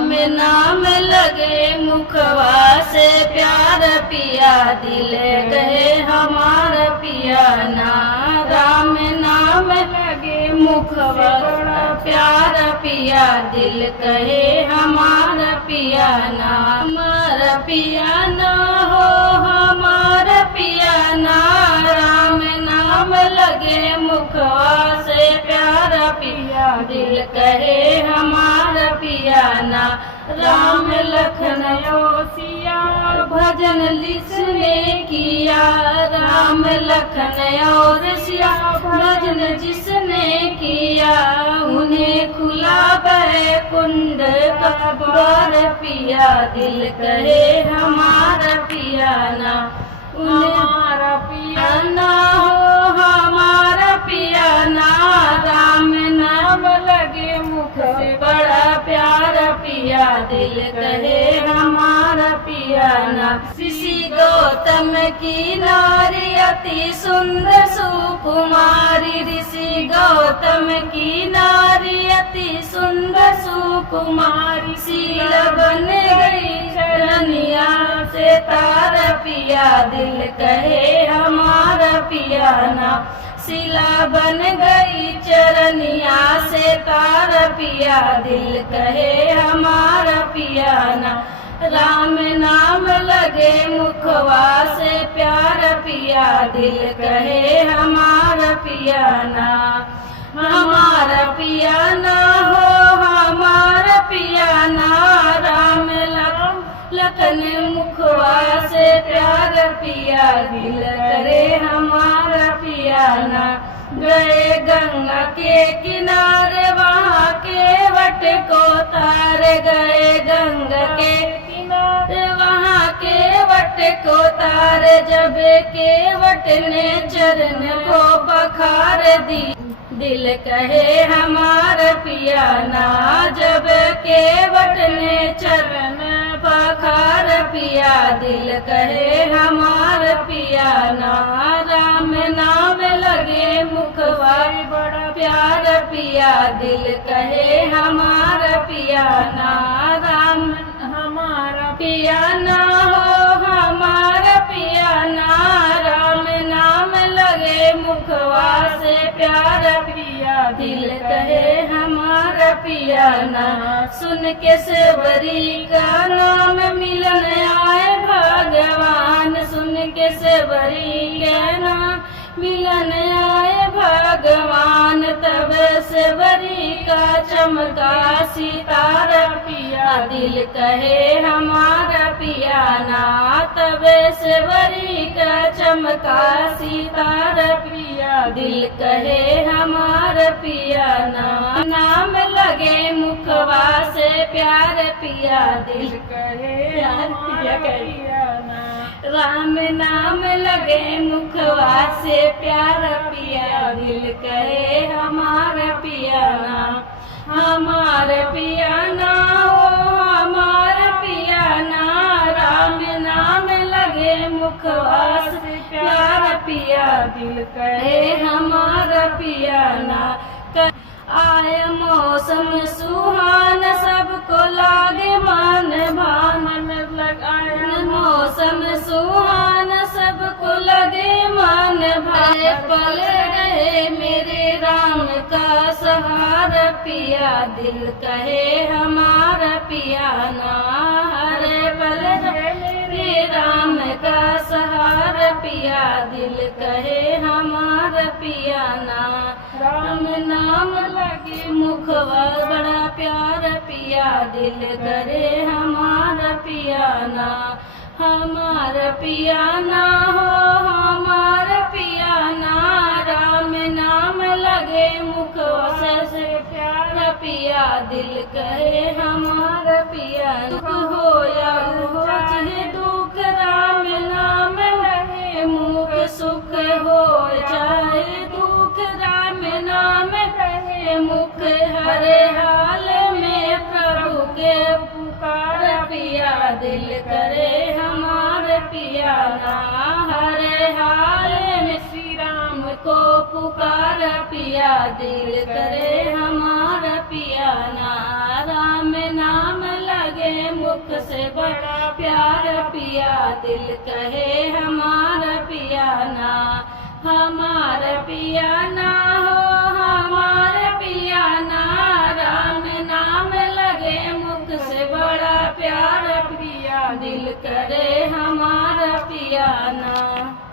राम नाम लगे मुखवा से प्यार पिया दिल कहे हमार पिया ना। राम नाम लगे मुखवा प्यार पिया दिल कहे हमार पिया ना। हमार पिया ना हो हमार पिया ना। राम नाम लगे मुखवा से प्यार पिया दिल कहे हमार पिया ना। राम लखन सिया भजन जिसने किया। राम लखन और सिया भजन जिसने किया। उन्हें खुला बैकुंठ का द्वार पिया दिल कहे हमारा पिया ना। हमारा पिया ना हो हमारा पिया ना। राम नाम लगे मुख से बड़ा प्यार पिया दिल कहे हमारा पिया ना। ऋषि गौतम की नारी अति सुंदर सुकुमारी। ऋषि गौतम की नारी अति सुंदर सुकुमारी। शील बन गई चरनिया से तार पिया दिल कहे हमारा पिया ना। शिला बन गई चरनिया से तार पिया दिल कहे हमारा पिया ना। राम नाम लगे मुखवा से प्यार पिया दिल कहे हमारा पिया ना। हमारा पिया ना हो हमारा पिया ना। राम लखन मुखवा से प्यार पिया दिल करे हमारा पिया ना। गए गंगा के किनारे वहाँ के वट को तार। गए गंगा के किनारे वहाँ के वट को तार। जब के वट ने चरण को पखार दी दिल कहे हमारा पिया ना। जब के वट ने चरण पखार पिया दिल कहे हमार पिया ना। राम नाम लगे मुखवा बड़ा प्यार पिया दिल कहे हमारा पिया ना। राम हमारा पिया ना हो हमारा पिया ना। राम नाम लगे मुखवा से प्यार पिया दिल कहे हमारा पिया ना। सुन के सेवरी का नाम मिलन आए भगवान। सुन के सेवरी का नाम मिलन आए भगवान। तब सेवरी का चमका सितारा पिया दिल कहे हमारा पिया ना। तब सेवरी का चमका सितारा पिया दिल कहे हमारा पिया ना। नाम लगे मुखवा से प्यार पिया दिल कहे पिया ना। राम नाम लगे मुखवा से प्यार पिया दिल कहे हमारा पिया ना। हमारे पिया ना हो हमारा पिया ना। राम नाम लगे मुखवा से प्यार पिया दिल कहे हमारा पिया ना। आय मौसम सुहाना सबको लागे मान भान। आय मौसम सुहाना सबको लगे मान भान। पल रहे मेरे राम का सहारा पिया दिल कहे हमारा पिया ना। हर पल रहे मेरे राम का सहारा पिया दिल कहे हमारा पिया ना। राम नाम लगे मुखवा बड़ा प्यार पिया दिल करे हमारा पिया ना। हमारा पिया ना हो हमारा पिया ना। राम नाम लगे मुखवा से प्यार पिया दिल कहे हमारा पिया। दुख हो या हो चाहे दुख राम नाम लगे मुख सुख हो चाहे दुख राम नाम रहे मुख। हरे हाल में प्रभु के पुकार पिया दिल करे हमारे पिया ना। हरे हाल में श्री राम को पुकार पिया दिल करे हमारा पिया ना। राम नाम मुख से बड़ा प्यार पिया, दिल कहे हमारा पिया ना, हमारा पिया ना हो, हमारा पिया ना। राम नाम लगे मुख से बड़ा प्यार पिया, दिल करे हमारा पिया ना।